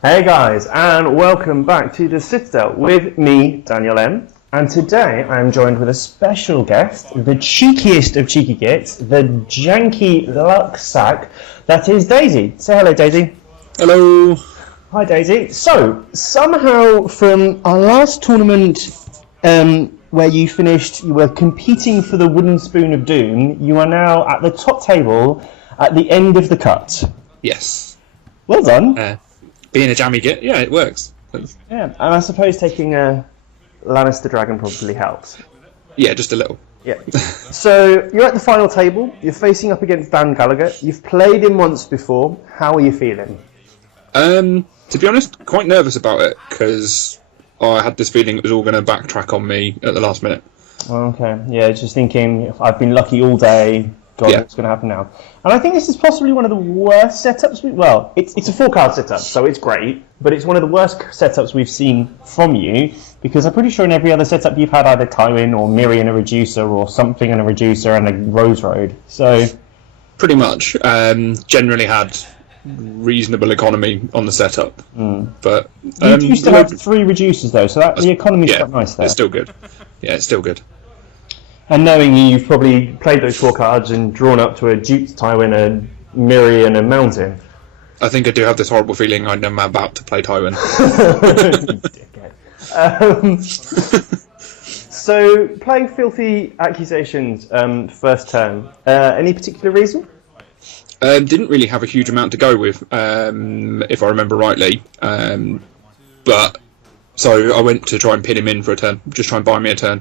Hey guys, and welcome back to the Citadel with me, Daniel M. And today I am joined with a special guest, the cheekiest of cheeky gits, the janky luck sack, that is Daisy. Say hello, Daisy. Hello. Hi, Daisy. So, somehow from our last tournament where you finished, you were competing for the wooden spoon of doom, you are now at the top table at the end of the cut. Yes. Well done. Being a jammy git, yeah, it works. Yeah, and I suppose taking a Lannister dragon probably helps. Yeah, just a little. Yeah. So, you're at the final table, you're facing up against Dan Gallagher, you've played him once before, how are you feeling? To be honest, quite nervous about it, because I had this feeling it was all going to backtrack on me at the last minute. Okay, yeah, just thinking, I've been lucky all day, God, what's going to happen now? And I think this is possibly one of the worst setups. Well, it's a 4-card setup, so it's great, but it's one of the worst setups we've seen from you, because I'm pretty sure in every other setup you've had either Tywin or Miri and a reducer, or something and a reducer and a Rose Road. So pretty much. Generally had reasonable economy on the setup, but you still have 3 reducers though, so the economy's quite nice there. It's still good. Yeah, it's still good. And knowing you've probably played those 4 cards and drawn up to a Duke, Tywin, a Miri, and a Mountain. I think I do have this horrible feeling I'm about to play Tywin. So, playing Filthy Accusations first turn, any particular reason? Didn't really have a huge amount to go with, if I remember rightly. But so I went to try and pin him in for a turn, just try and buy me a turn.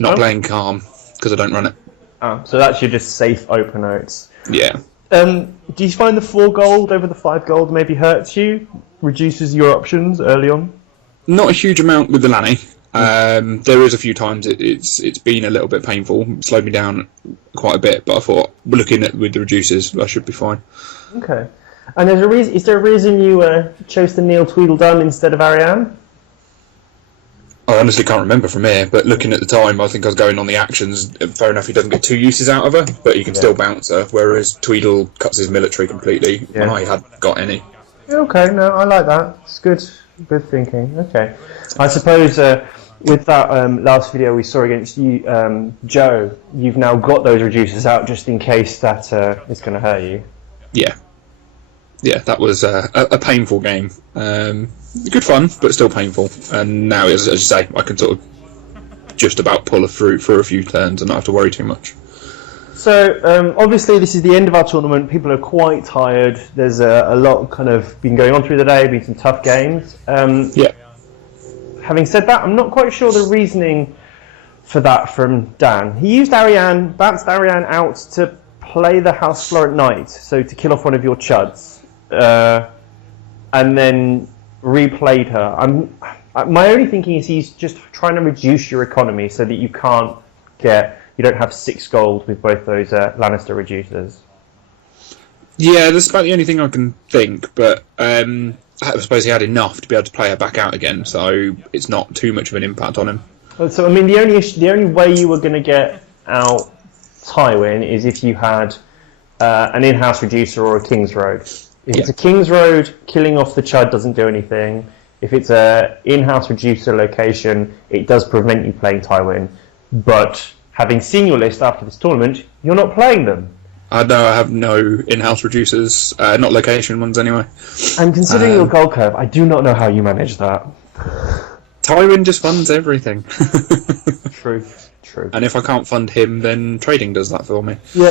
Not playing Calm, because I don't run it. Oh, so that's your just safe opener. Yeah. Do you find the 4 gold over the 5 gold maybe hurts you? Reduces your options early on? Not a huge amount with the Lanny. There is a few times it's been a little bit painful. It slowed me down quite a bit, but I thought, looking at with the reducers, I should be fine. Okay. And there's a reason. Is there a reason you chose to kneel Tweedledum instead of Arianne? I honestly can't remember from here, but looking at the time, I think I was going on the actions. Fair enough, he doesn't get 2 uses out of her, but he can still bounce her, whereas Tweedle cuts his military completely, and I hadn't got any. Okay, no, I like that. It's good thinking. Okay. I suppose with that last video we saw against you, Joe, you've now got those reducers out just in case that it's going to hurt you. Yeah. Yeah, that was a painful game. Good fun, but still painful. And now, as you say, I can sort of just about pull through for a few turns and not have to worry too much. So, obviously this is the end of our tournament. People are quite tired. There's a lot kind of been going on through the day, been some tough games. Yeah. Having said that, I'm not quite sure the reasoning for that from Dan. He used Arianne, bounced Arianne out to play the House Floor at night, so to kill off one of your chuds, and then replayed her. My only thinking is he's just trying to reduce your economy so that you don't have 6 gold with both those Lannister reducers. Yeah, that's about the only thing I can think, but I suppose he had enough to be able to play her back out again, so it's not too much of an impact on him. So, I mean, the only way you were going to get out Tywin is if you had an in-house reducer or a King's Road. If it's a King's Road, killing off the Chud doesn't do anything. If it's a in-house reducer location, it does prevent you playing Tywin. But having seen your list after this tournament, you're not playing them. I have no in-house reducers, not location ones anyway. And considering your gold curve, I do not know how you manage that. Tywin just funds everything. True. And if I can't fund him, then trading does that for me. Yeah.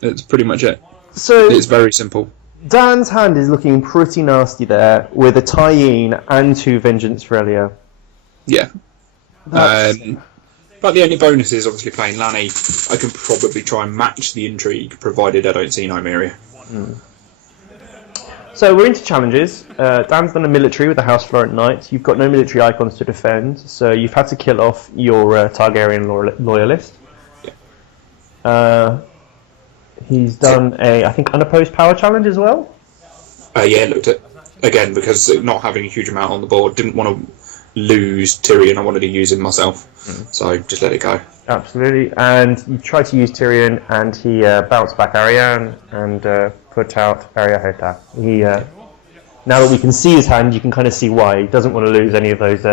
That's pretty much it. So it's very simple. Dan's hand is looking pretty nasty there, with a Tyene and 2 Vengeance Relia. Yeah. But the only bonus is obviously playing Lanny. I can probably try and match the intrigue, provided I don't see Nymeria. So we're into challenges. Dan's done a military with the House Florent Knights. You've got no military icons to defend, so you've had to kill off your Targaryen loyalist. Yeah. He's done I think, unopposed power challenge as well. Yeah, looked at again because not having a huge amount on the board, didn't want to lose Tyrion. I wanted to use him myself, so just let it go. Absolutely, and you tried to use Tyrion, and he bounced back Arianne and put out Ariahota. now that we can see his hand, you can kind of see why. He doesn't want to lose any of those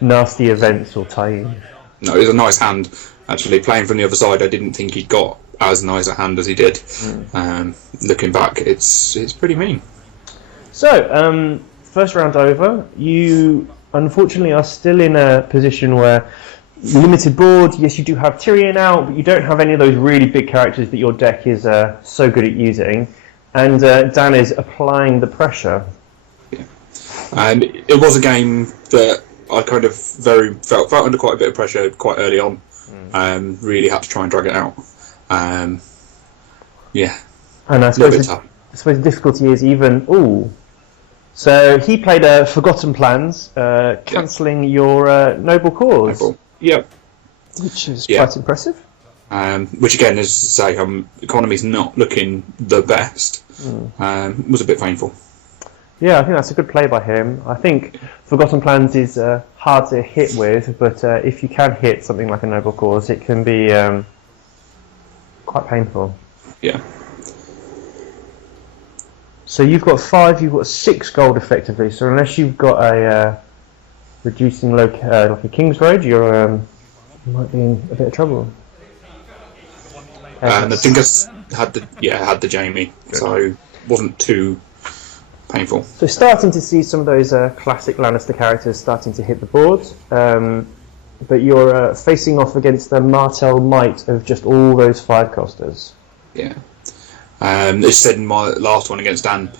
nasty events or tie-ins. No, it was a nice hand. Actually, playing from the other side, I didn't think he'd got as nice a hand as he did. Looking back, it's pretty mean. So, first round over. You unfortunately are still in a position where limited board. Yes, you do have Tyrion out, but you don't have any of those really big characters that your deck is so good at using. And Dan is applying the pressure. Yeah. And it was a game that I kind of felt under quite a bit of pressure quite early on. Really had to try and drag it out. Yeah. And I suppose the difficulty is even... So he played Forgotten Plans, cancelling your Noble Cause. Yep. Which is quite impressive. Which again, as I say, economy's not looking the best. Was a bit painful. Yeah, I think that's a good play by him. I think Forgotten Plans is hard to hit with, but if you can hit something like a Noble Cause, it can be quite painful. Yeah. So you've got 5, you've got 6 gold effectively. So unless you've got a reducing like a King's Road, you might be in a bit of trouble. And I think I had the Jamie, so wasn't too painful. So starting to see some of those classic Lannister characters starting to hit the board, but you're facing off against the Martel might of just all those 5-costers. Yeah. As said in my last one against Dan,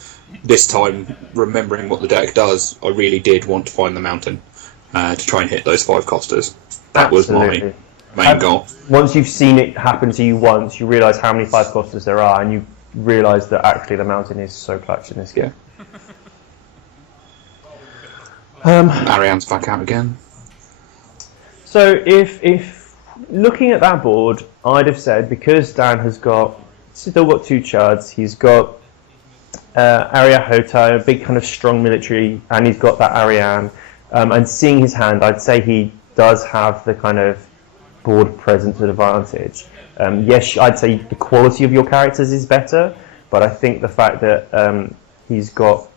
this time, remembering what the deck does, I really did want to find the mountain to try and hit those 5-costers. That Absolutely. was my main goal. Once you've seen it happen to you once, you realise how many 5-costers there are, and you realise that actually the mountain is so clutch in this game. Ariane's back out again. So if looking at that board, I'd have said, because Dan has still got 2 Chuds, he's got aGoT, a big kind of strong military, and he's got that Ariane, and seeing his hand, I'd say he does have the kind of board presence advantage. Yes, I'd say the quality of your characters is better, but I think the fact that he's got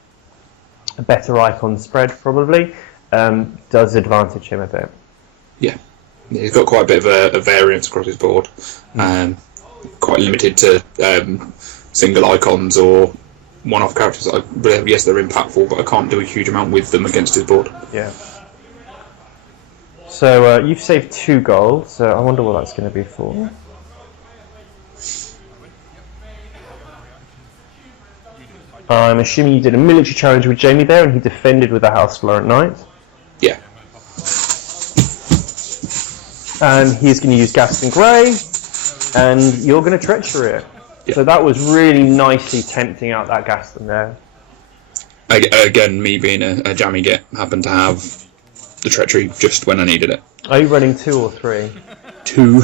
a better icon spread probably does advantage him a bit. Yeah, he's got quite a bit of a variance across his board. Quite limited to single icons or one-off characters. Yes, they're impactful, but I can't do a huge amount with them against his board. Yeah. So you've saved 2 gold, so I wonder what that's going to be for. I'm assuming you did a military challenge with Jamie there, and he defended with the House Florent Knight. Yeah. And he's going to use Gaston Grey, and you're going to treachery it. Yeah. So that was really nicely tempting out that Gaston there. Again, me being a jammy git, happened to have the treachery just when I needed it. Are you running 2 or 3? 2.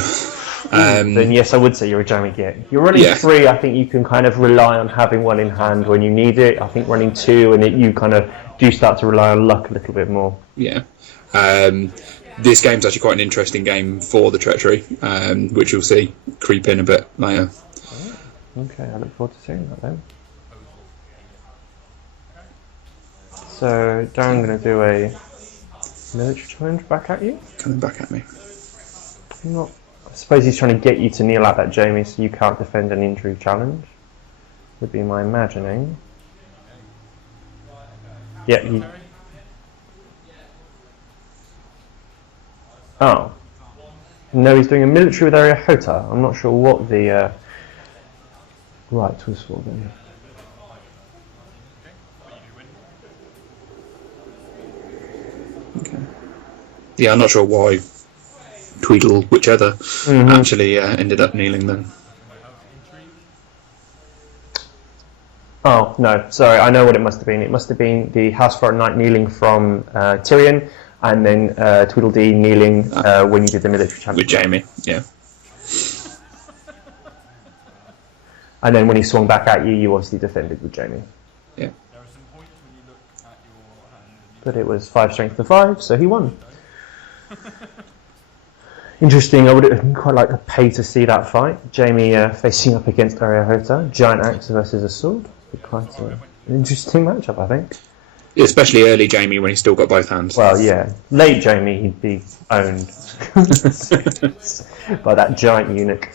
Then yes, I would say you're a jammy git. If you're running 3, I think you can kind of rely on having one in hand when you need it. I think running 2, and you kind of do start to rely on luck a little bit more. Yeah. This game's actually quite an interesting game for the treachery, which you'll see creep in a bit later. Okay, I look forward to seeing that then. So, Darren's going to do a military challenge back at you. Coming back at me. I suppose he's trying to get you to kneel out that Jamie so you can't defend an injury challenge. Would be my imagining. Yeah, Oh. No, he's doing a military with aGoT. I'm not sure what the right was for then. Okay. Yeah, I'm not sure why Tweedle, whichever, actually ended up kneeling then. Oh, no, sorry, I know what it must have been. It must have been the House Florent Knight kneeling from Tyrion, and then Tweedledee kneeling when you did the military challenge. With Jamie, yeah. And then when he swung back at you, you obviously defended with Jamie. Yeah. But it was 5 strength to 5, so he won. Interesting, I would quite like to pay to see that fight. Jamie facing up against aGoT, giant axe versus a sword. Quite An interesting matchup, I think. Especially early Jamie when he's still got both hands. Well, yeah. Late Jamie, he'd be owned by that giant eunuch.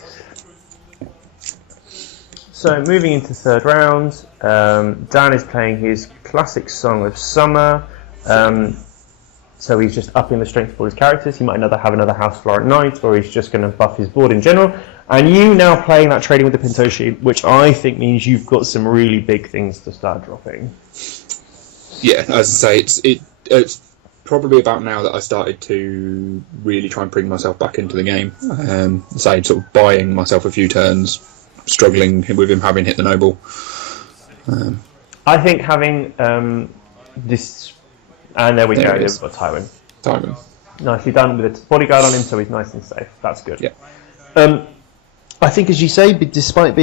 So, moving into third round, Dan is playing his classic Song of Summer. So he's just upping the strength of all his characters. He might have another House Florent Knight, or he's just going to buff his board in general. And you now playing that Trading with the Pintoshi, which I think means you've got some really big things to start dropping. Yeah, as I say, it's probably about now that I started to really try and bring myself back into the game. Say, sort of buying myself a few turns, struggling with him having hit the noble. I think having this... And there we go, we've got Tywin. Nicely done with a bodyguard on him, so he's nice and safe. That's good. Yeah. I think, as you say, despite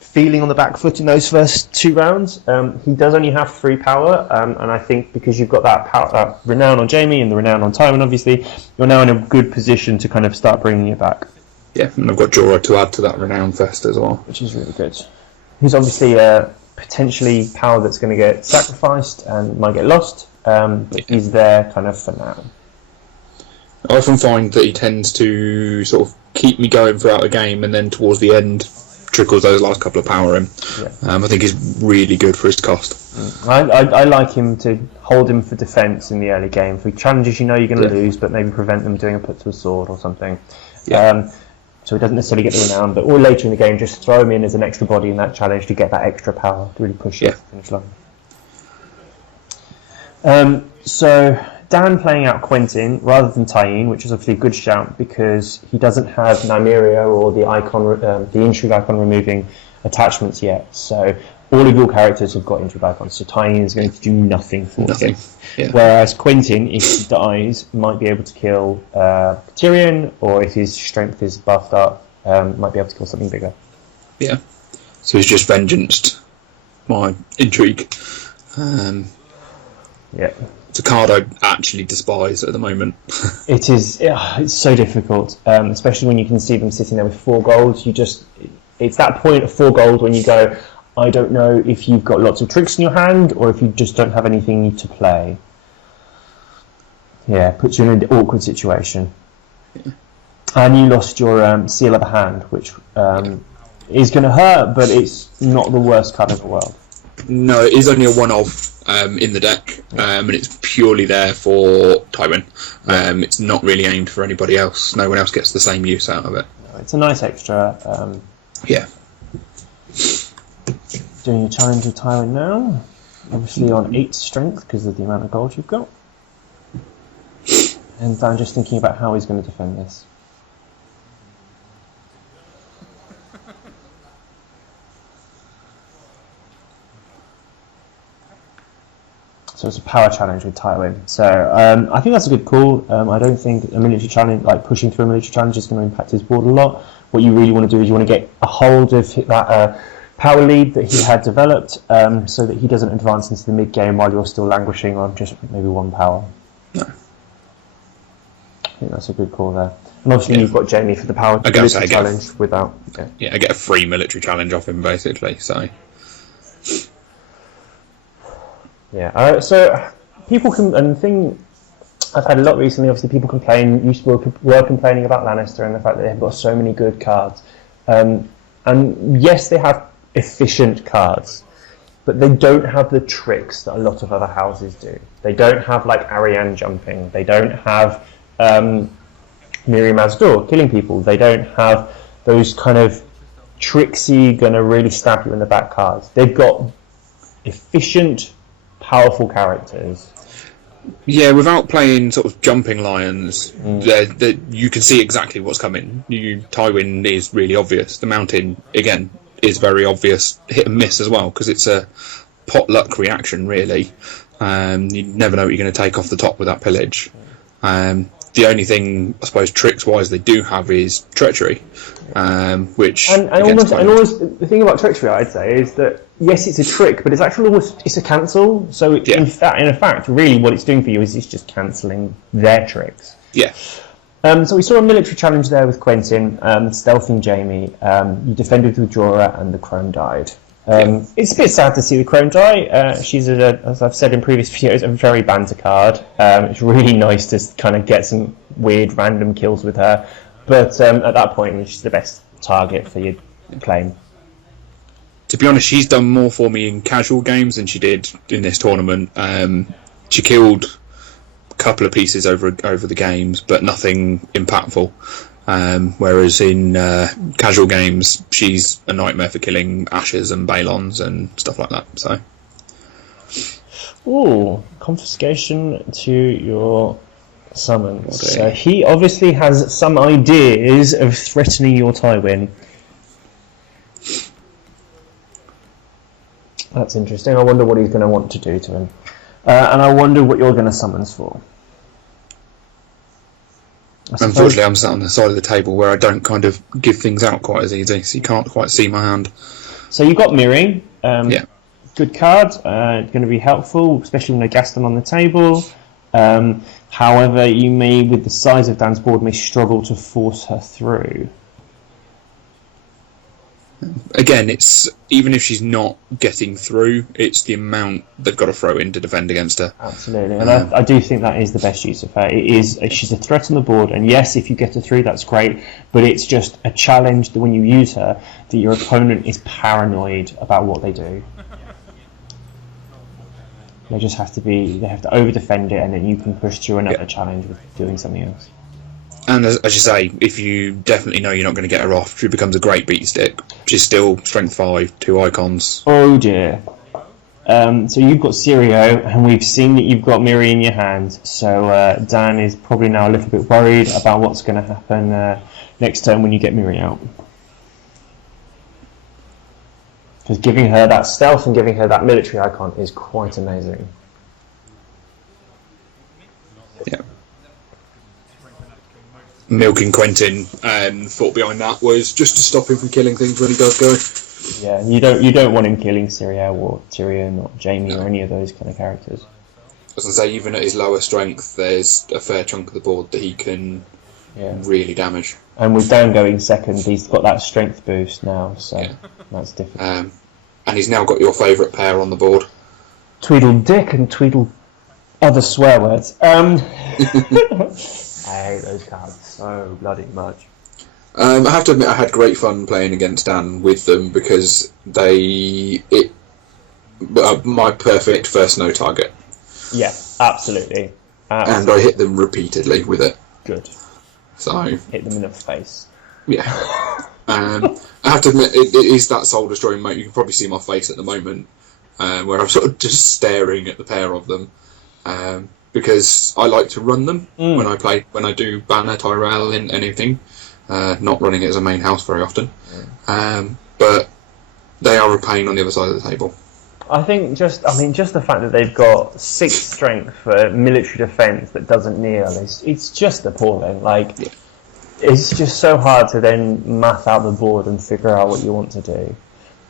feeling on the back foot in those first 2 rounds, he does only have 3 power, and I think because you've got that renown on Jamie and the renown on Tywin, obviously, you're now in a good position to kind of start bringing it back. Yeah, and I've got Jorah to add to that renown first as well. Which is really good. He's obviously potentially power that's going to get sacrificed and might get lost, but he's there kind of for now. I often find that he tends to sort of keep me going throughout the game, and then towards the end trickles those last couple of power in. Yeah. I think he's really good for his cost. I like him to hold him for defence in the early game. For challenges you know you're going to lose, but maybe prevent them doing a put to a sword or something. Yeah. So he doesn't necessarily get the renown, but or later in the game just throw him in as an extra body in that challenge to get that extra power to really push it to the finish line. So Dan playing out Quentin rather than Tyene, which is obviously a good shout because he doesn't have Nymeria or the icon, the intrigue icon removing attachments yet. So all of your characters have got intrigue icons. So Tyene is going to do nothing for him. Yeah. Whereas Quentin, if he dies, might be able to kill Tyrion, or if his strength is buffed up, might be able to kill something bigger. Yeah. So he's just vengeanced my intrigue. Yeah. It's a card I actually despise at the moment. It is. It's so difficult, especially when you can see them sitting there with 4 gold. It's that point of 4 gold when you go, I don't know if you've got lots of tricks in your hand or if you just don't have anything to play. Yeah, puts you in an awkward situation. Yeah. And you lost your Seal of the Hand, which is going to hurt, but it's not the worst card in the world. No, it is only a one-off in the deck, and it's purely there for Tywin. It's not really aimed for anybody else. No one else gets the same use out of it. No, it's a nice extra. Yeah. Doing your challenge with Tywin now. Obviously on 8 strength because of the amount of gold you've got. And I'm just thinking about how he's going to defend this. So it's a power challenge with Tywin. So I think that's a good call. I don't think a military challenge, like pushing through a military challenge, is going to impact his board a lot. What you really want to do is you want to get a hold of that power lead that he had developed, so that he doesn't advance into the mid game while you're still languishing on just maybe 1 power. No. I think that's a good call there. And obviously you've got Jamie for the power military challenge without. Yeah, I get a free military challenge off him basically. So. Yeah, so people can, and the thing I've had a lot recently, obviously people were complaining about Lannister and the fact that they've got so many good cards. And yes, they have efficient cards, but they don't have the tricks that a lot of other houses do. They don't have like Arianne jumping, they don't have Miriam Azdur killing people, they don't have those kind of tricksy, gonna really stab you in the back cards. They've got efficient, powerful characters. Yeah, without playing sort of jumping lions, you can see exactly what's coming. Tywin is really obvious. The mountain, again, is very obvious. Hit and miss as well, because it's a potluck reaction, really. You never know what you're going to take off the top with that pillage. The only thing, I suppose, tricks-wise, they do have is treachery, which... And almost the thing about treachery, I'd say, is that, yes, it's a trick, but it's actually it's a cancel. So, in fact, really what it's doing for you is it's just cancelling their tricks. Yeah. So we saw a military challenge there with Quentin, stealthing Jamie. You defended with Jorah, and the crone died. It's a bit sad to see the Crone die. She's, as I've said in previous videos, a very banter card. It's really nice to kind of get some weird random kills with her, but at that point, she's the best target for your claim. To be honest, she's done more for me in casual games than she did in this tournament. She killed a couple of pieces over the games, but nothing impactful. Whereas in casual games, she's a nightmare for killing Ashes and Balons and stuff like that. So, ooh, confiscation to your summons. So he obviously has some ideas of threatening your Tywin. That's interesting. I wonder what he's going to want to do to him. And I wonder what you're going to summons for. Unfortunately, I'm sat on the side of the table where I don't kind of give things out quite as easy, so you can't quite see my hand. So you've got Mirroring. Yeah. Good card. Going to be helpful, especially when a Gaston on the table. However, you may, with the size of Dan's board, may struggle to force her through. Again, it's even if she's not getting through, it's the amount they've got to throw in to defend against her. Absolutely, and I do think that is the best use of her. She's a threat on the board, and yes, if you get her through, that's great. But it's just a challenge that when you use her, that your opponent is paranoid about what they do. They just have to they have to over defend it, and then you can push through another challenge with doing something else. And as you say, if you definitely know you're not going to get her off, she becomes a great beat stick. She's still strength 5, 2 icons. Oh dear. So you've got Sirio, and we've seen that you've got Miri in your hand. So Dan is probably now a little bit worried about what's going to happen next turn when you get Miri out. Because giving her that stealth and giving her that military icon is quite amazing. Yeah. Milking Quentin, thought behind that was just to stop him from killing things when he does go. Yeah, you don't want him killing Sirio or Tyrion or Jaime or any of those kind of characters. I was going to say, even at his lower strength, there's a fair chunk of the board that he can really damage. And with Dan going second, he's got that strength boost now, so that's different. And he's now got your favourite pair on the board. Tweedledick and Tweedle other swear words. I hate those cards so bloody much. I have to admit, I had great fun playing against Dan with them because my perfect first no target. Yeah, absolutely. And I hit them repeatedly with it. Good. So hit them in the face. Yeah. I have to admit, it is that soul destroying mode. You can probably see my face at the moment, where I'm sort of just staring at the pair of them. Because I like to run them when I do banner Tyrell in anything, not running it as a main house very often. But they are a pain on the other side of the table. I think just the fact that they've got 6 strength for military defence that doesn't kneel, it's just appalling. It's just so hard to then math out the board and figure out what you want to do.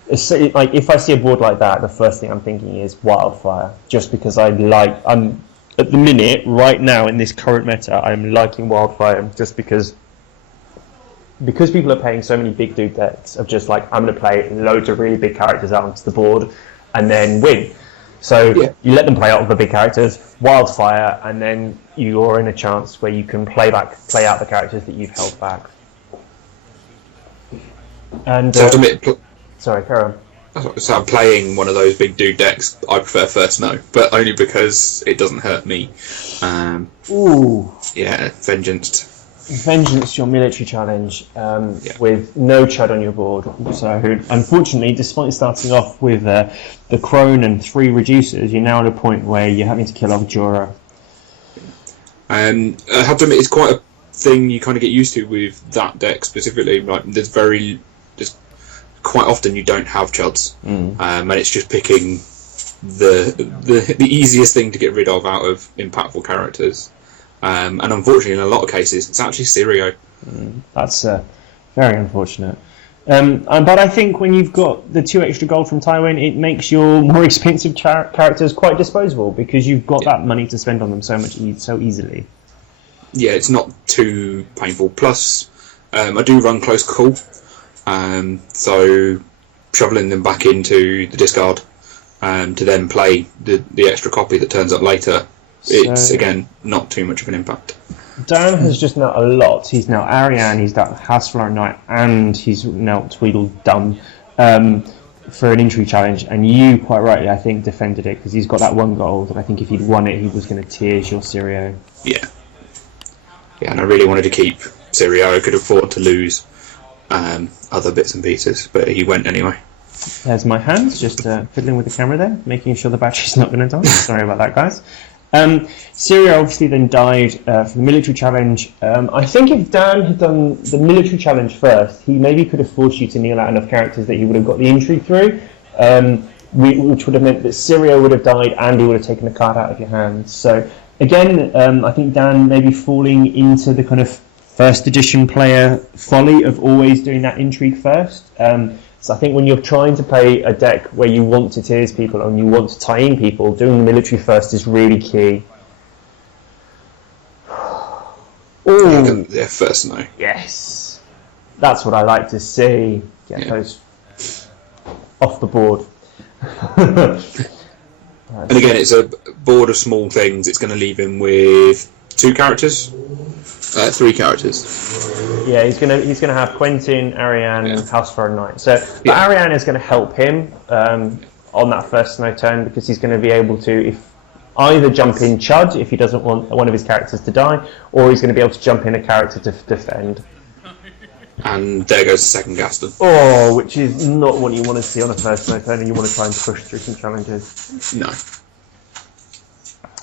If I see a board like that, the first thing I'm thinking is Wildfire, just because I'm at the minute, right now in this current meta, I'm liking Wildfire just because people are playing so many big dude decks of just I'm going to play loads of really big characters out onto the board and then win. So you let them play out the big characters, Wildfire, and then you're in a chance where you can play out the characters that you've held back. And sorry, carry on. So I'm playing one of those big dude decks. I prefer first no, but only because it doesn't hurt me. Ooh. Yeah, Vengeance, your military challenge with no Chud on your board. So unfortunately, despite starting off with the Crone and 3 reducers, you're now at a point where you're having to kill off Jorah. I have to admit, it's quite a thing you kind of get used to with that deck specifically. Quite often you don't have Chuds, and it's just picking the easiest thing to get rid of out of impactful characters. And unfortunately, in a lot of cases, it's actually Sirio. That's very unfortunate. But I think when you've got the 2 extra gold from Tywin, it makes your more expensive characters quite disposable because you've got that money to spend on them so easily. Yeah, it's not too painful. Plus, I do run close call. So shoveling them back into the discard to then play the extra copy that turns up later, it's again not too much of an impact. Dan has just now a lot. He's now Ariane, he's now Houseflower Knight, and he's now Tweedledum for an intrigue challenge. And you, quite rightly, I think, defended it because he's got that 1 gold. And I think if he'd won it, he was going to tears your Sirio. Yeah, and I really wanted to keep Sirio. I could afford to lose other bits and pieces, but he went anyway. There's my hands, just fiddling with the camera there, making sure the battery's not going to die. Sorry about that, guys. Sirio obviously then died for the military challenge. I think if Dan had done the military challenge first, he maybe could have forced you to kneel out enough characters that he would have got the intrigue through, which would have meant that Sirio would have died and he would have taken a card out of your hands. So again, I think Dan maybe falling into the kind of first edition player folly of always doing that intrigue first. So I think when you're trying to play a deck where you want to tears people and you want to tie in people, doing the military first is really key. Oh, yeah, first no. Yes, that's what I like to see. Get those off the board. And again, it's a board of small things. It's going to leave him with 2 characters, 3 characters. Yeah, he's gonna have Quentin, Ariane, and Houseflower Knight. So Ariane is going to help him on that first snow turn because he's going to be able to either jump in Chud if he doesn't want one of his characters to die, or he's going to be able to jump in a character to defend. And there goes the second Gaston. Oh, which is not what you want to see on a first snow turn, and you want to try and push through some challenges. No.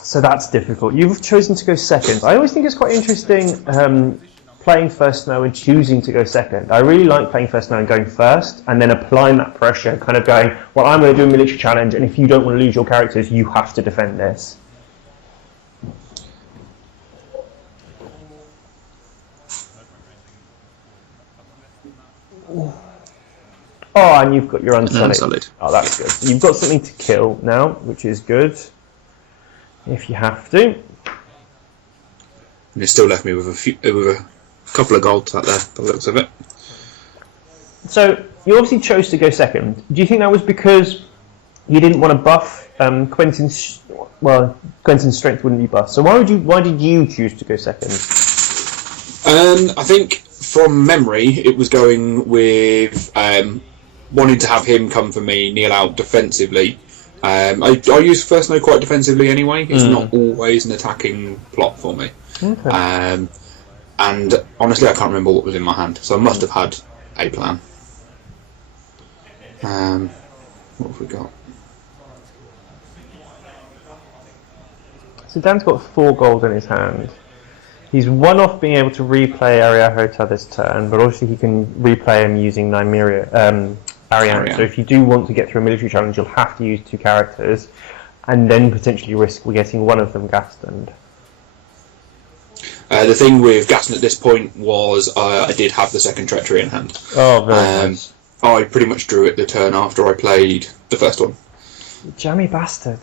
So that's difficult. You've chosen to go second. I always think it's quite interesting playing first snow and choosing to go second. I really like playing first snow and going first, and then applying that pressure, kind of going, well, I'm going to do a military challenge, and if you don't want to lose your characters, you have to defend this. Oh, and you've got your Unsullied. Oh, that's good. You've got something to kill now, which is good. If you have to. And it still left me with a couple of golds out there, by the looks of it. So, you obviously chose to go second. Do you think that was because you didn't want to buff Quentin's... Well, Quentin's strength wouldn't be buffed. So why did you choose to go second? I think, from memory, it was going with wanting to have him come for me, kneel out defensively. I use first snow quite defensively anyway. It's not always an attacking plot for me. Okay. And honestly, I can't remember what was in my hand, so I must have had a plan. What have we got? So Dan's got 4 gold in his hand. He's 1 off being able to replay aGoT this turn, but obviously he can replay him using Ariane. So if you do want to get through a military challenge, you'll have to use 2 characters, and then potentially risk getting one of them Gastoned. The thing with Gaston at this point was I did have the second treachery in hand. Oh, very nice. I pretty much drew it the turn after I played the first one. Jammy bastard.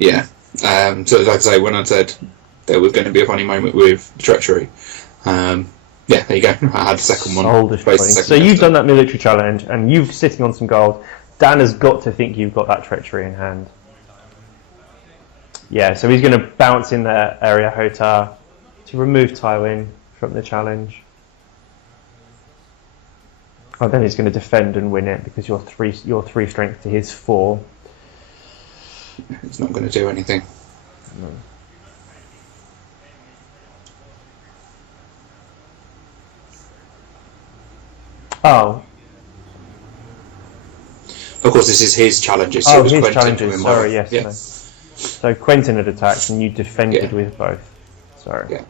Yeah. So like I say, when I said there was going to be a funny moment with the treachery, yeah, there you go. I had the second one. So you've done that military challenge, and you're sitting on some gold. Dan has got to think you've got that treachery in hand. Yeah, so he's going to bounce in the aGoT to remove Tywin from the challenge. And then he's going to defend and win it because you're 3 strength to his 4. It's not going to do anything. No. Oh. Of course, this is his challenges. So his challenges. Sorry, yes. Yeah. No. So Quentin had attacked and you defended with both. Sorry. Yeah.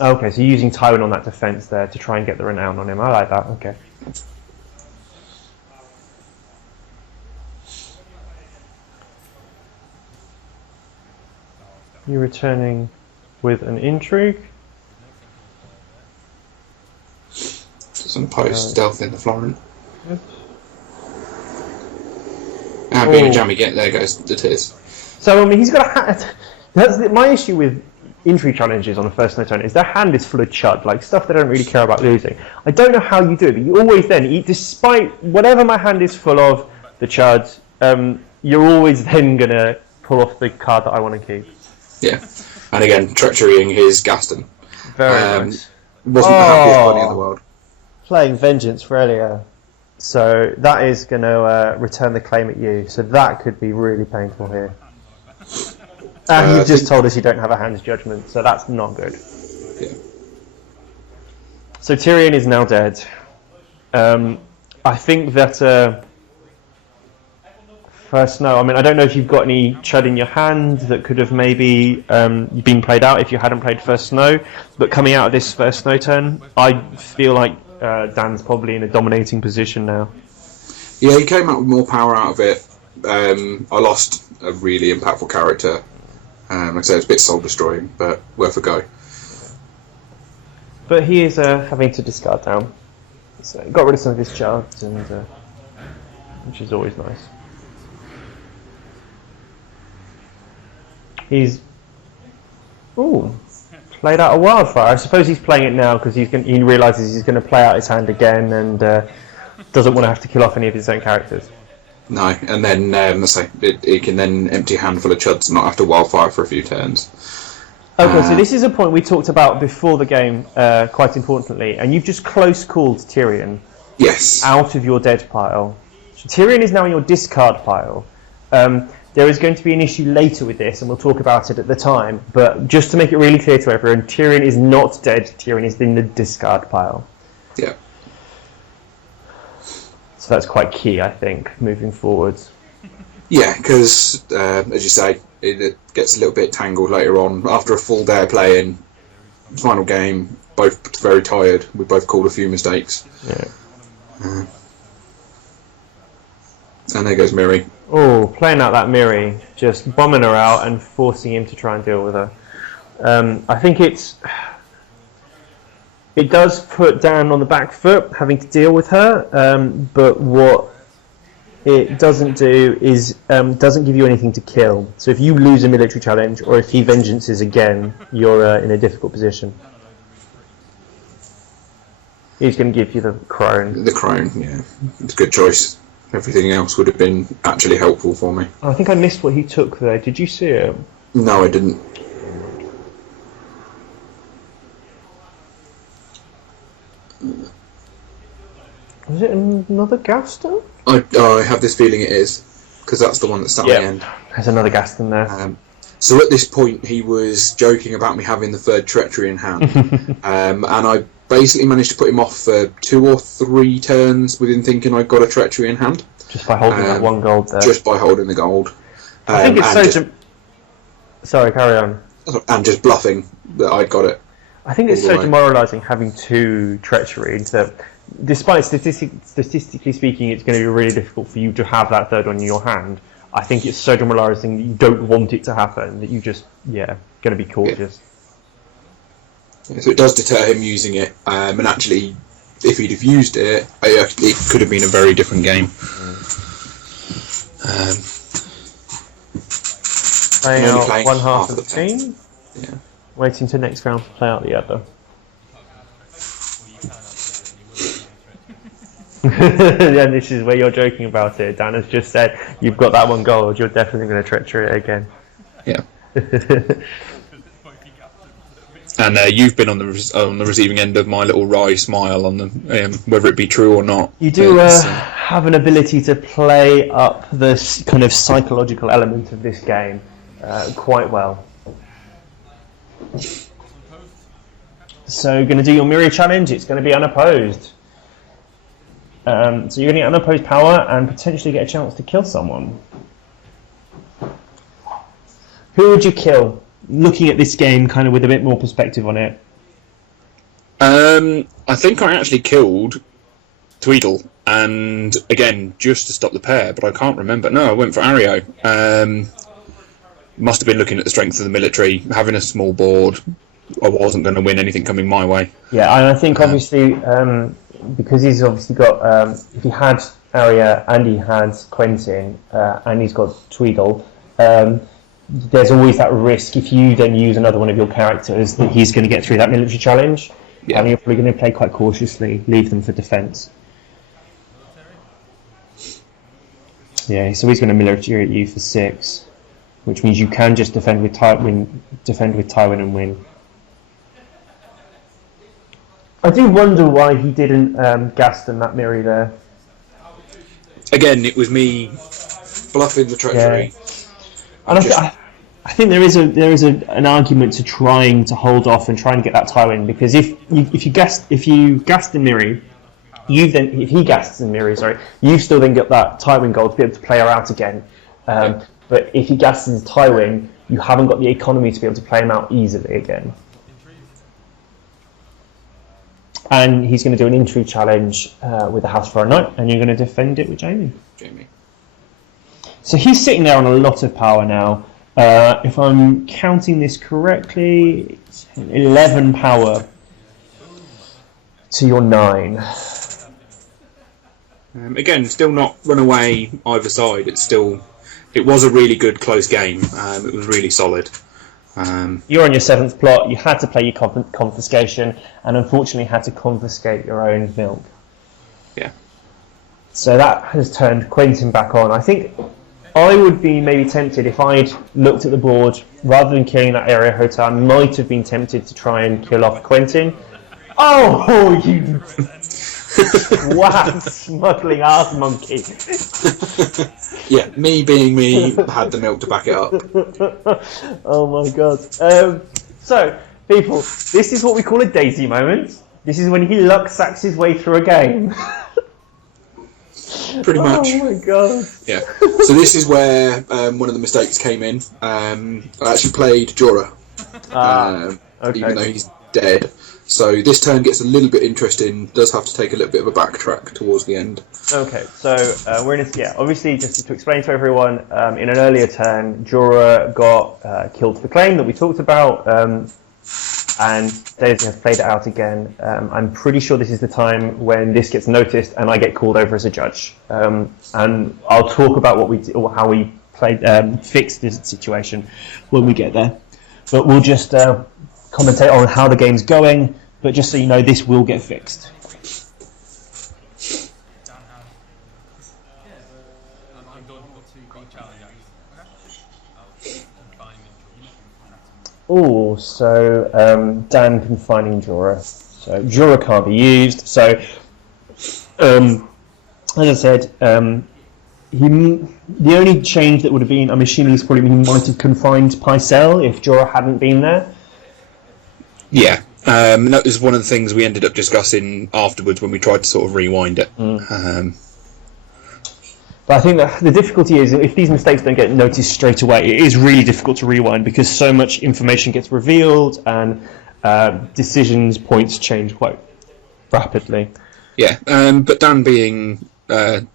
Okay, so you're using Tywin on that defense there to try and get the renown on him. I like that. Okay. You're returning with an intrigue. Some post stealth in the Florent. Yep. Being a jammy get there goes the tears. So I mean, he's got a. That's my issue with injury challenges on the first no turn is their hand is full of chud, like stuff they don't really care about losing. I don't know how you do it, but you always then eat, despite whatever my hand is full of, the chud, you're always then going to pull off the card that I want to keep. Yeah. And again, treacherying his Gaston. Very nice. Wasn't the happiest bunny in the world. Playing Vengeance for Elia. So that is going to return the claim at you. So that could be really painful here. And you've just told us you don't have a hand's judgment, so that's not good. Yeah. So Tyrion is now dead. I think that first no. I mean, I don't know if you've got any chud in your hand that could have maybe been played out if you hadn't played first snow. But coming out of this first snow turn, I feel like Dan's probably in a dominating position now. Yeah, he came out with more power out of it. I lost a really impactful character. Like I say, it's a bit soul destroying, but worth a go. But he is having to discard down. So he got rid of some of his chards, and which is always nice. He's played out a wildfire. I suppose he's playing it now because he realises he's going to play out his hand again and doesn't want to have to kill off any of his own characters. No, and then let's say he can then empty a handful of chuds and not have to wildfire for a few turns. Okay, so this is a point we talked about before the game, quite importantly, and you've just close called Tyrion. Yes. Out of your dead pile. So Tyrion is now in your discard pile. There is going to be an issue later with this, and we'll talk about it at the time, but just to make it really clear to everyone, Tyrion is not dead, Tyrion is in the discard pile. Yeah. So that's quite key, I think, moving forwards. Yeah, because, as you say, it gets a little bit tangled later on. After a full day of playing, final game, both very tired. We both called a few mistakes. Yeah. And there goes Miri. Oh, playing out that Miri, just bombing her out and forcing him to try and deal with her. I think it does put Dan on the back foot, having to deal with her, but what it doesn't do is doesn't give you anything to kill. So if you lose a military challenge, or if he vengeances again, you're in a difficult position. He's going to give you the crone. The crone, yeah. It's a good choice. Everything else would have been actually helpful for me. I think I missed what he took there. Did you see it? No, I didn't. Was it another Gaston? I have this feeling it is, because that's the one that's at the end. There's another Gaston there. So at this point, he was joking about me having the third treachery in hand, and I basically managed to put him off for 2 or 3 turns within thinking I got a treachery in hand. Just by holding that 1 gold there. Just by holding the gold. I think it's so... Sorry, carry on. And just bluffing that I got it. I think it's so demoralising having 2 treachery that, despite statistically speaking, it's going to be really difficult for you to have that third one in your hand. I think it's so demoralising that you don't want it to happen, that you just, going to be cautious. Yeah, so it does deter him using it, and actually, if he'd have used it, it could have been a very different game. Playing out one half of the team, yeah. Waiting till next round to play out the other. And this is where you're joking about it. Dan has just said, you've got that 1 gold, you're definitely going to treachery it again. Yeah. And you've been on the receiving end of my little wry smile on them, whether it be true or not. You do have an ability to play up this kind of psychological element of this game quite well. So, going to do your Miri challenge. It's going to be unopposed. So you're going to get unopposed power and potentially get a chance to kill someone. Who would you kill? Looking at this game kind of with a bit more perspective on it. I think I actually killed Tweedle, and again, just to stop the pair, but I can't remember. No, I went for Ario. Must have been looking at the strength of the military, having a small board. I wasn't going to win anything coming my way. Yeah, and I think obviously, because he's obviously got, if he had Arya and he had Quentin, and he's got Tweedle, there's always that risk if you then use another one of your characters that he's going to get through that military challenge, and you're probably going to play quite cautiously, leave them for defence. Yeah, so he's going to military at you for 6, which means you can just defend with Tywin and win. I do wonder why he didn't Gaston that Miri there. Again, it was me bluffing the treachery. Yeah. And I think there is an argument to trying to hold off and try and get that Tywin, because if you Gaston Miri, if he gasts in Miri, you've still then got that Tywin goal to be able to play her out again. But if he gasts in Tywin, you haven't got the economy to be able to play him out easily again. And he's going to do an entry challenge with the House for a Night, and you're going to defend it with Jamie. So he's sitting there on a lot of power now. If I'm counting this correctly, it's 11 power to your 9. Again, still not run away either side. It was a really good close game. It was really solid. You're on your 7th plot. You had to play your confiscation, and unfortunately had to confiscate your own milk. Yeah. So that has turned Quentin back on. I think I would be maybe tempted, if I'd looked at the board, rather than killing that area hotel, I might have been tempted to try and kill off Quentin. Oh, you swag smuggling ass monkey. Yeah, me being me had the milk to back it up. Oh my god. So, people, this is what we call a daisy moment. This is when he luck sacks his way through a game. Pretty much. Oh my god. Yeah. So this is where one of the mistakes came in. I actually played Jorah, Okay. even though he's dead. So this turn gets a little bit interesting. Does have to take a little bit of a backtrack towards the end. Okay, so we're in a, obviously, just to explain to everyone, in an earlier turn, Jorah got killed for claim that we talked about, and Daisy has played it out again. I'm pretty sure this is the time when this gets noticed and I get called over as a judge. And I'll talk about what we or how we played, fixed this situation when we get there. But we'll just commentate on how the game's going. But just so you know, this will get fixed. Oh, so Dan confining Jorah. So Jorah can't be used. So, as I said, the only change that would have been, I'm assuming, is probably he might have confined Pycelle if Jorah hadn't been there. Yeah, and that was one of the things we ended up discussing afterwards when we tried to sort of rewind it. But I think that the difficulty is, if these mistakes don't get noticed straight away, it is really difficult to rewind because so much information gets revealed and points change quite rapidly. Yeah, but Dan being the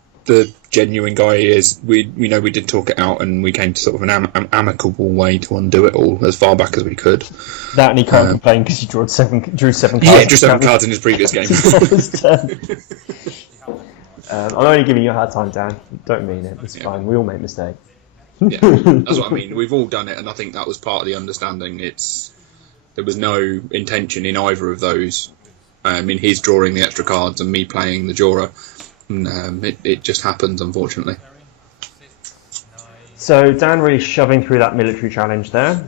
genuine guy he is, we know we did talk it out and we came to sort of an amicable way to undo it all as far back as we could. That, and he can't complain because he drew seven cards. Yeah, drew 7 cards in his previous game. I'm only giving you a hard time, Dan. Don't mean it. It's fine. We all make mistakes. Yeah, that's what I mean. We've all done it, and I think that was part of the understanding. There was no intention in either of those. In his drawing the extra cards and me playing the Jorah. It just happens, unfortunately. So Dan really shoving through that military challenge there.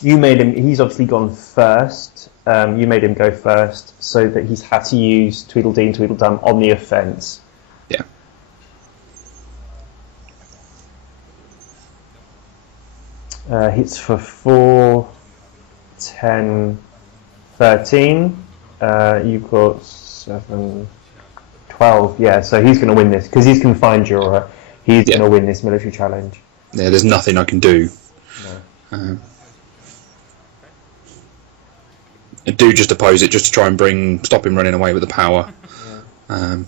You made him. He's obviously gone first. You made him go first, so that he's had to use Tweedledee and Tweedledum on the offence. Yeah. Hits for 4, 10, 13. You've got 7, 12. Yeah, so he's going to win this because he's confined Jorah. He's going to win this military challenge. Yeah, there's nothing I can do. No. I do just oppose it, just to try and stop him running away with the power. Yeah.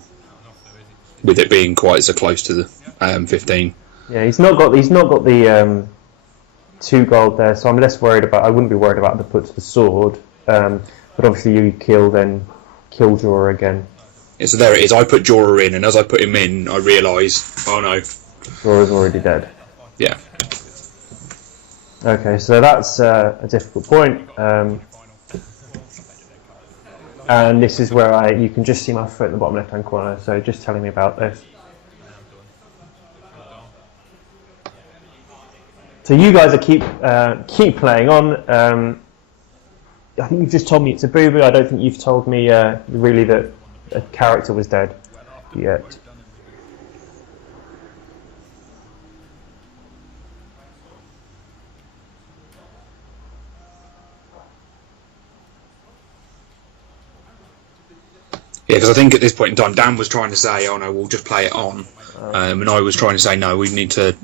With it being quite so close to the 15. Yeah, he's not got the 2 gold there, so I'm less worried about. I wouldn't be worried about the put to the sword. But obviously, you kill Jorah again. Yeah, so there it is. I put Jorah in, and as I put him in, I realised, oh no, Jorah's already dead. Yeah. Okay, so that's a difficult point. And this is where you can just see my foot in the bottom left-hand corner, so just telling me about this. So you guys keep playing on. I think you've just told me it's a boo-boo. I don't think you've told me really that a character was dead yet. Yeah, because I think at this point in time, Dan was trying to say, "Oh no, we'll just play it on," and I was trying to say, "No, we need to."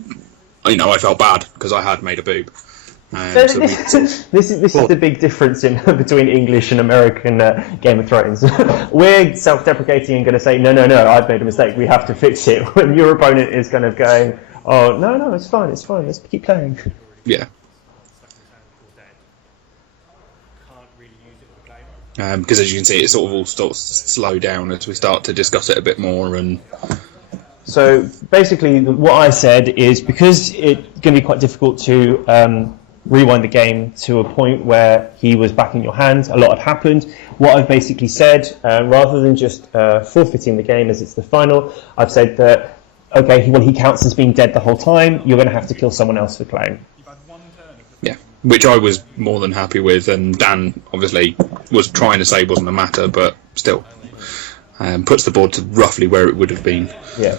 You know, I felt bad because I had made a boob. This is the big difference between English and American Game of Thrones. We're self-deprecating and going to say, no, I've made a mistake, we have to fix it, when your opponent is kind of going, oh, no, it's fine, let's keep playing. Yeah. Because as you can see, it sort of all starts to slow down as we start to discuss it a bit more. And so basically what I said is, because it's going to be quite difficult to rewind the game to a point where he was back in your hand, a lot had happened. What I've basically said, rather than just forfeiting the game as it's the final, I've said that, okay, he counts as being dead the whole time, you're going to have to kill someone else for claim. Yeah, which I was more than happy with, and Dan obviously was trying to say wasn't a matter, but still puts the board to roughly where it would have been. Yeah.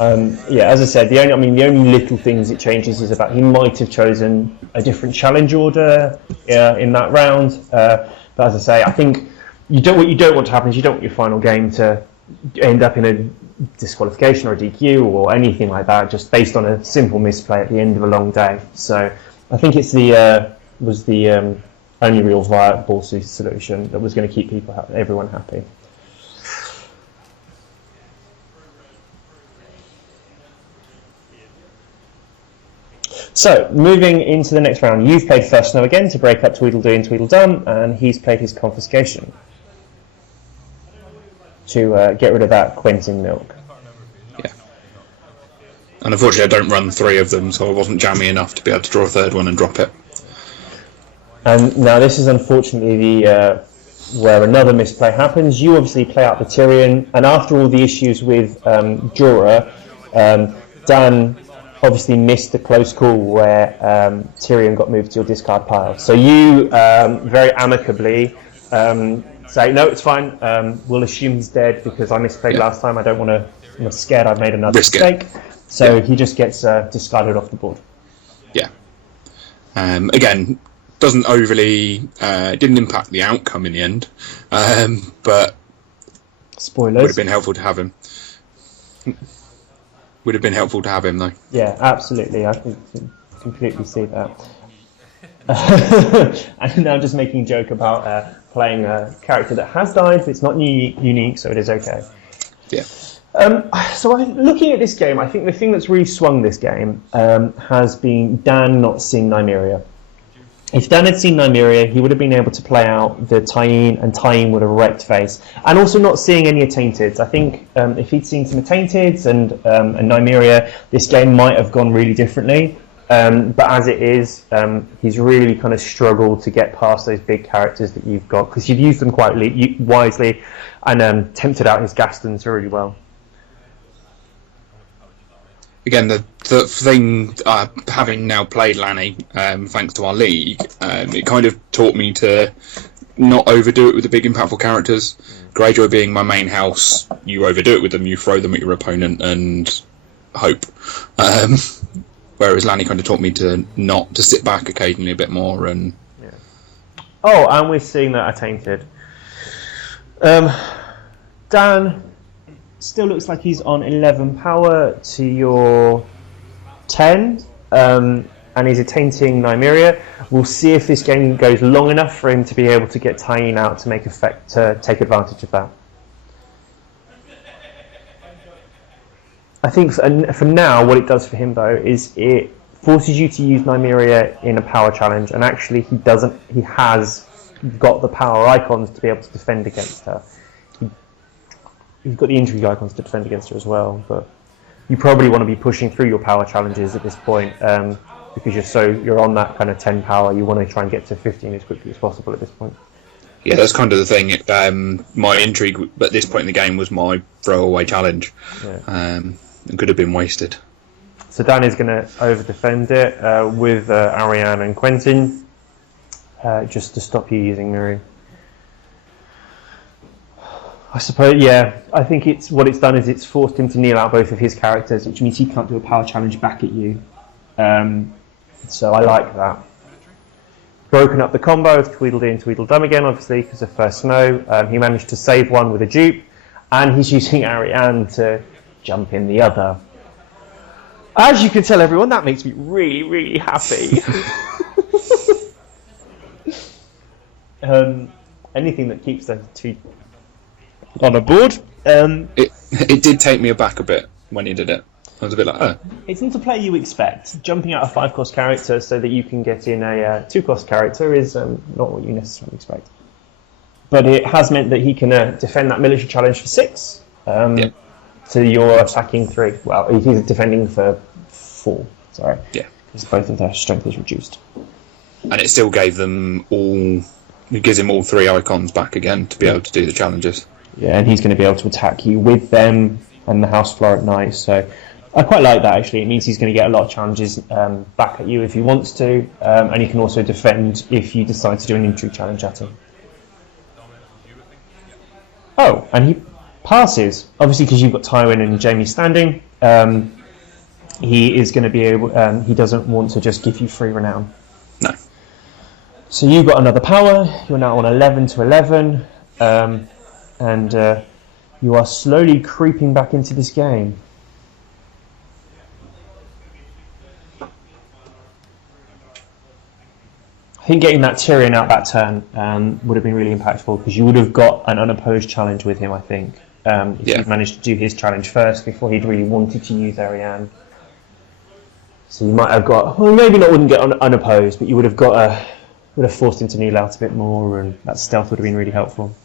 As I said, the only little things it changes is about he might have chosen a different challenge order in that round. But as I say, I think what you don't want to happen is you don't want your final game to end up in a disqualification or a DQ or anything like that, just based on a simple misplay at the end of a long day. So I think it's was the only real viable solution that was going to keep everyone happy. So, moving into the next round, you've played First Snow again to break up Tweedledee and Tweedledum, and he's played his Confiscation to get rid of that Quentin milk. Yeah. And unfortunately I don't run 3 of them, so I wasn't jammy enough to be able to draw a 3rd one and drop it. And now this is unfortunately where another misplay happens. You obviously play out the Tyrion, and after all the issues with Jorah, Dan obviously missed the close call where Tyrion got moved to your discard pile. So you very amicably say, no, it's fine, we'll assume he's dead because I misplayed last time, I'm scared I've made another mistake. So he just gets discarded off the board. Yeah. Again, doesn't overly, didn't impact the outcome in the end, but spoilers. Would have been helpful to have him. Would have been helpful to have him, though. Yeah, absolutely. I can completely see that. And now just making a joke about playing a character that has died, but it's not unique, so it is okay. Yeah. Looking at this game, I think the thing that's really swung this game has been Dan not seeing Nymeria. If Dan had seen Nymeria, he would have been able to play out the Tyene, and Tyene would have wrecked face. And also not seeing any Attainteds. I think if he'd seen some Attainteds and Nymeria, this game might have gone really differently. But as it is, he's really kind of struggled to get past those big characters that you've got, because you've used them quite wisely and tempted out his Gastons really well. Again, the thing, having now played Lanny, thanks to our league, it kind of taught me to not overdo it with the big impactful characters. Greyjoy being my main house, you overdo it with them, you throw them at your opponent and hope. Whereas Lanny kind of taught me to sit back occasionally a bit more. And oh, and we're seeing that Attainted. Dan still looks like he's on 11 power to your 10, and he's attainting Nymeria. We'll see if this game goes long enough for him to be able to get Tyene out to take advantage of that. I think for now, what it does for him though is it forces you to use Nymeria in a power challenge, and actually he has got the power icons to be able to defend against her. He's got the intrigue icons to defend against her as well, but you probably want to be pushing through your power challenges at this point, because you're on that kind of 10 power. You want to try and get to 15 as quickly as possible at this point. Yeah, that's kind of the thing. My intrigue at this point in the game was my throwaway challenge. Yeah. It could have been wasted. So Dan is going to over-defend it with Ariane and Quentin, just to stop you using Miri. I suppose, yeah. I think what it's done is it's forced him to kneel out both of his characters, which means he can't do a power challenge back at you. So I like that. Broken up the combo of Tweedledee and Tweedledum again, obviously, because of first snow. He managed to save one with a dupe, and he's using Ariane to jump in the other. As you can tell, everyone, that makes me really, really happy. Anything that keeps the two on a board. It did take me aback a bit when he did it. I was a bit like, oh. It's not a play you expect. Jumping out a 5-cost character so that you can get in a 2-cost character is not what you necessarily expect. But it has meant that he can defend that military challenge for 6 to your attacking 3. Well, he's defending for 4, sorry. Yeah. Because both of their strength is reduced. And it still gave them all... It gives him all 3 icons back again to be able to do the challenges. Yeah, and he's going to be able to attack you with them and the House Floor at night, so... I quite like that, actually. It means he's going to get a lot of challenges back at you if he wants to, and he can also defend if you decide to do an intrigue challenge at him. Oh, and he passes. Obviously, because you've got Tywin and Jaime standing, he is going to be able... he doesn't want to just give you free renown. No. So you've got another power. You're now on 11 to 11, and you are slowly creeping back into this game. I think getting that Tyrion out that turn would have been really impactful, because you would have got an unopposed challenge with him, I think, if he'd managed to do his challenge first before he'd really wanted to use Ariane. So you might have got, well, maybe not wouldn't get unopposed, but you would have got would have forced him to kneel out a bit more, and that stealth would have been really helpful.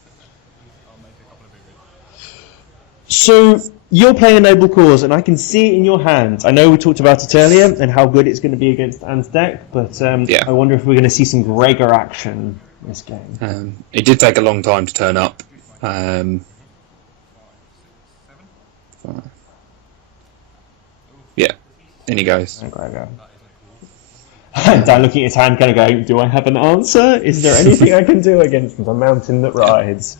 So you're playing a noble cause, and I can see it in your hands. I know we talked about it earlier and how good it's going to be against Anne's deck, but I wonder if we're going to see some Gregor action in this game. It did take a long time to turn up. Yeah, in he goes. Gregor. Dan looking at his hand, kind of going, do I have an answer? Is there anything I can do against the mountain that rides?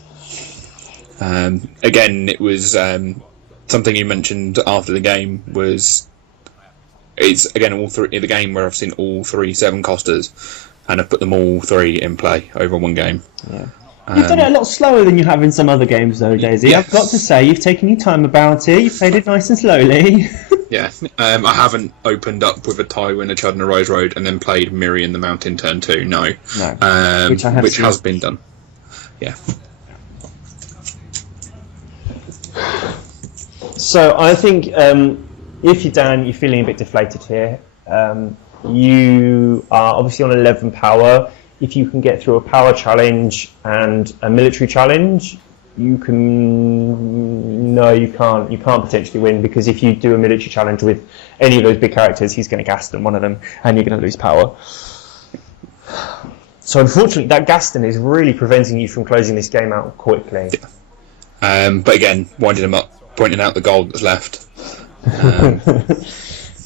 Again, it was something you mentioned after the game was it's again all three the game where I've seen all 3 7-costers and I've put them all 3 in play over one game. Yeah. You've done it a lot slower than you have in some other games though, Daisy. Yes. I've got to say, you've taken your time about it, you've played it nice and slowly. Yeah, I haven't opened up with a Tywin, a Chud and a Rose Road and then played Miri in the Mountain turn 2, no. Which has been done. Yeah. So I think if you're Dan, you're feeling a bit deflated here. You are obviously on 11 power. If you can get through a power challenge and a military challenge, you can... No, you can't. You can't potentially win, because if you do a military challenge with any of those big characters, he's going to Gaston one of them, and you're going to lose power. So unfortunately, that Gaston is really preventing you from closing this game out quickly. Yeah. But again, winding him up, pointing out the gold that's left.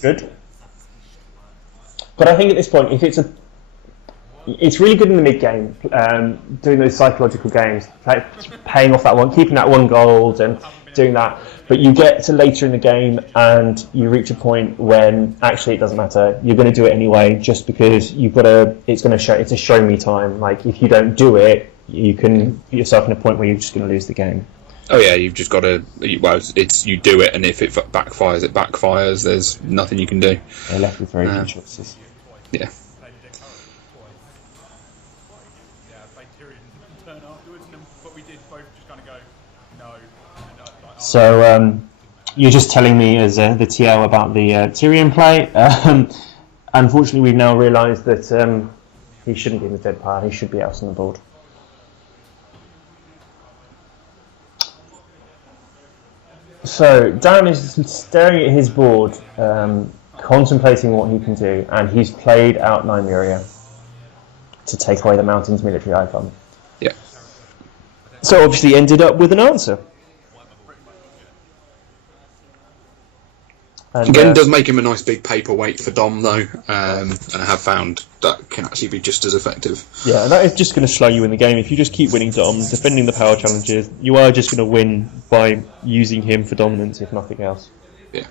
Good. But I think at this point, if it's really good in the mid game, doing those psychological games, like paying off that one, keeping that 1 gold, and doing that. But you get to later in the game, and you reach a point when actually it doesn't matter. You're going to do it anyway, just because you've got to. It's going to show. It's a show me time. Like if you don't do it, you can put yourself in a point where you're just going to lose the game. Oh yeah, you've just got to. Well, it's you do it, and if it backfires, it backfires. There's nothing you can do. They're left with very few choices. Yeah. So you're just telling me as the TL about the Tyrion play. Unfortunately, we've now realised that he shouldn't be in the dead pile. He should be out on the board. So Dan is staring at his board, contemplating what he can do, and he's played out Nymeria to take away the mountain's military icon. Yeah. So obviously ended up with an answer. And, Again, does make him a nice big paperweight for Dom, though, and I have found that can actually be just as effective. Yeah, and that is just going to slow you in the game. If you just keep winning Dom, defending the power challenges, you are just going to win by using him for dominance, if nothing else. Yeah.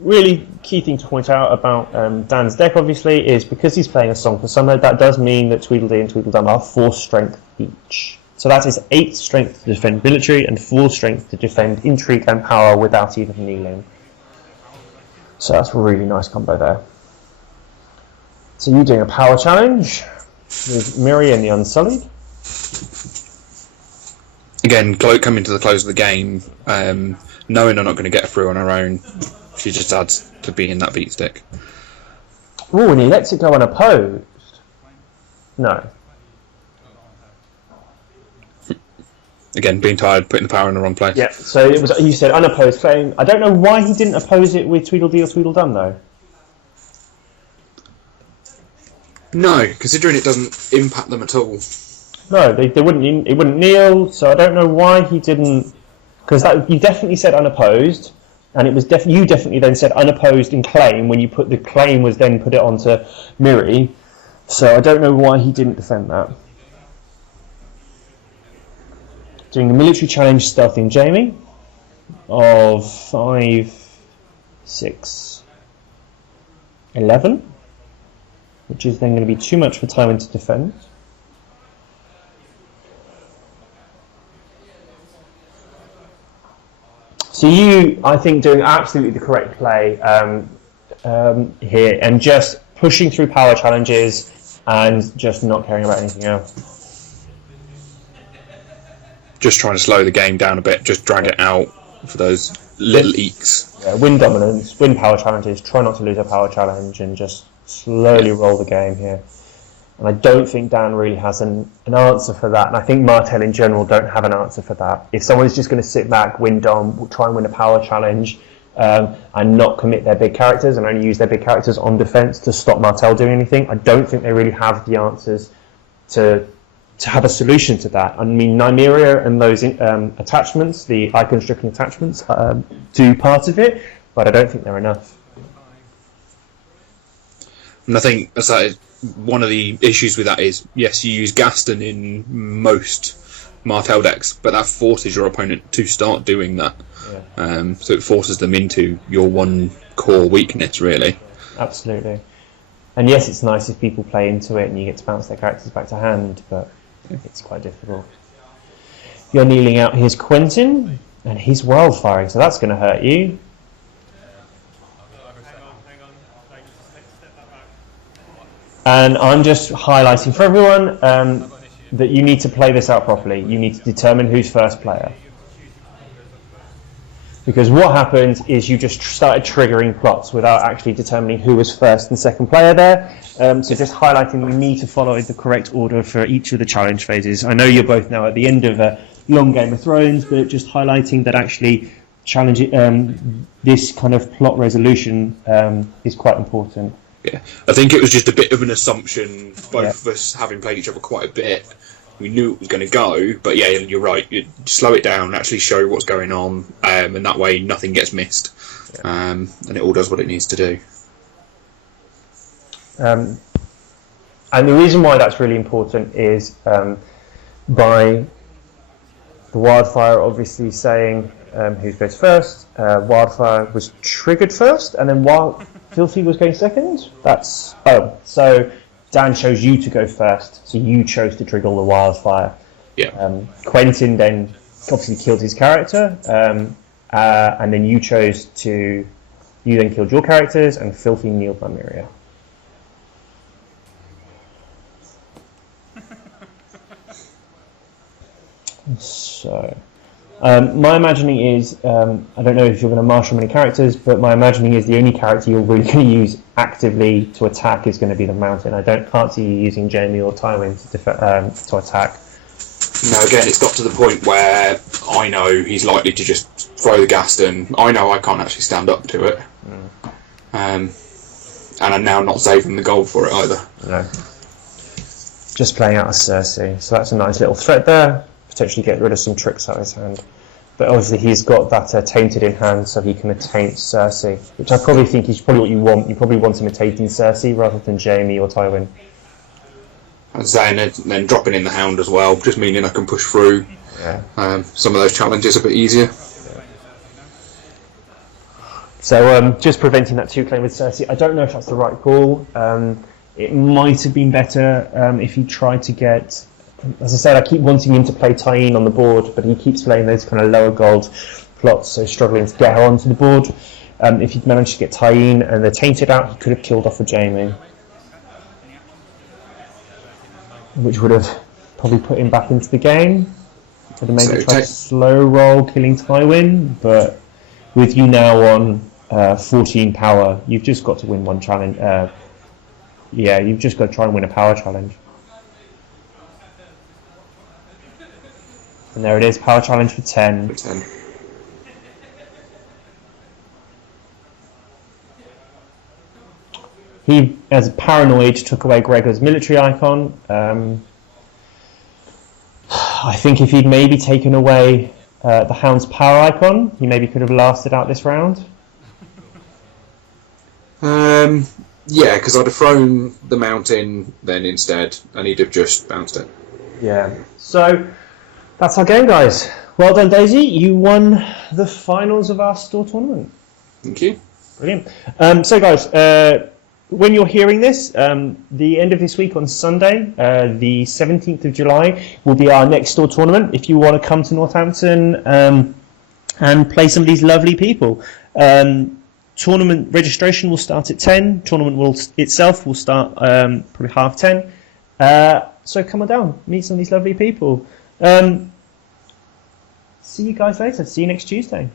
Really key thing to point out about Dan's deck, obviously, is because he's playing a Song for Summer, that does mean that Tweedledee and Tweedledum are 4 strength each. So that is 8 strength to defend military and 4 strength to defend intrigue and power without even kneeling. So that's a really nice combo there. So you're doing a power challenge with Miri and the Unsullied. Again, coming to the close of the game, knowing they're not going to get through on her own, she just adds to being that beat stick. Oh, and he lets it go unopposed. No. Again, being tired, putting the power in the wrong place. Yeah, so it was. You said unopposed claim. I don't know why he didn't oppose it with Tweedledee or Tweedledum, though. No, considering it doesn't impact them at all. No, they wouldn't. It wouldn't kneel. So I don't know why he didn't. Because you definitely said unopposed, and it was you definitely then said unopposed in claim when you put the claim was then put it onto Miri. So I don't know why he didn't defend that. Doing a military challenge stealthing Jamie of 5, 6, 11, which is then going to be too much for Tywin to defend. So you, I think, doing absolutely the correct play here and just pushing through power challenges and just not caring about anything else. Just trying to slow the game down a bit, just drag it out for those little eeks. Yeah, win dominance, win power challenges, try not to lose a power challenge, and just slowly roll the game here. And I don't think Dan really has an answer for that, and I think Martel in general don't have an answer for that. If someone's just going to sit back, win Dom, try and win a power challenge, and not commit their big characters and only use their big characters on defense to stop Martel doing anything, I don't think they really have the answers to have a solution to that. I mean, Nymeria and those attachments, the icon-stricken attachments, do part of it, but I don't think they're enough. And I think one of the issues with that is, yes, you use Gaston in most Martel decks, but that forces your opponent to start doing that. Yeah. So it forces them into your one core weakness, really. Absolutely. And yes, it's nice if people play into it and you get to bounce their characters back to hand, but it's quite difficult. You're kneeling out his Quentin, and he's wildfiring, so that's going to hurt you. And I'm just highlighting for everyone that you need to play this out properly. You need to determine who's first player. Because what happened is you just started triggering plots without actually determining who was first and second player there. So just highlighting you need to follow the correct order for each of the challenge phases. I know you're both now at the end of a long Game of Thrones, but just highlighting that actually this kind of plot resolution is quite important. Yeah, I think it was just a bit of an assumption, both of us having played each other quite a bit. We knew it was going to go, but yeah, you're right. You slow it down, actually show what's going on, and that way nothing gets missed, and it all does what it needs to do. And the reason why that's really important is by the wildfire obviously saying who goes first. Wildfire was triggered first, and then Filthy was going second. So Dan chose you to go first, so you chose to trigger the wildfire. Yeah. Quentin then obviously killed his character, and then you then killed your characters, and Filthy kneeled Nymeria. So, my imagining is, I don't know if you're going to marshal many characters, but my imagining is the only character you're really going to use actively to attack is going to be the Mountain. Can't see you using Jamie or Tywin to attack. No, again, it's got to the point where I know he's likely to just throw the Gaston. I know I can't actually stand up to it. And I'm now not saving the gold for it either. No. Just playing out a Cersei. So that's a nice little threat there. Potentially get rid of some tricks out of his hand. But obviously he's got that Tainted in hand, so he can taint Cersei. Which I probably think is probably what you want. You probably want him tainting Cersei rather than Jaime or Tywin. And then dropping in the Hound as well, just meaning I can push through. Yeah. Some of those challenges a bit easier. So just preventing that 2 claim with Cersei. I don't know if that's the right call. It might have been better if he tried to get... As I said, I keep wanting him to play Tyene on the board, but he keeps playing those kind of lower gold plots, so struggling to get her onto the board. If he'd managed to get Tyene and the Tainted out, he could have killed off a Jaime, which would have probably put him back into the game. Could have maybe tried to slow roll killing Tywin, but with you now on 14 power, you've just got to win one challenge. Yeah, you've just got to try and win a power challenge. And there it is, power challenge for 10. He, as paranoid, took away Gregor's military icon. I think if he'd maybe taken away the Hound's power icon, he maybe could have lasted out this round. Yeah, because I'd have thrown the mountain then instead, and he'd have just bounced it. Yeah. So that's our game, guys. Well done, Daisy. You won the finals of our store tournament. Thank you. Brilliant. So, guys, when you're hearing this, the end of this week on Sunday, the 17th of July, will be our next store tournament. If you want to come to Northampton and play some of these lovely people. Tournament registration will start at 10. Tournament itself will start probably 10:30. So come on down, meet some of these lovely people. See you guys later. See you next Tuesday.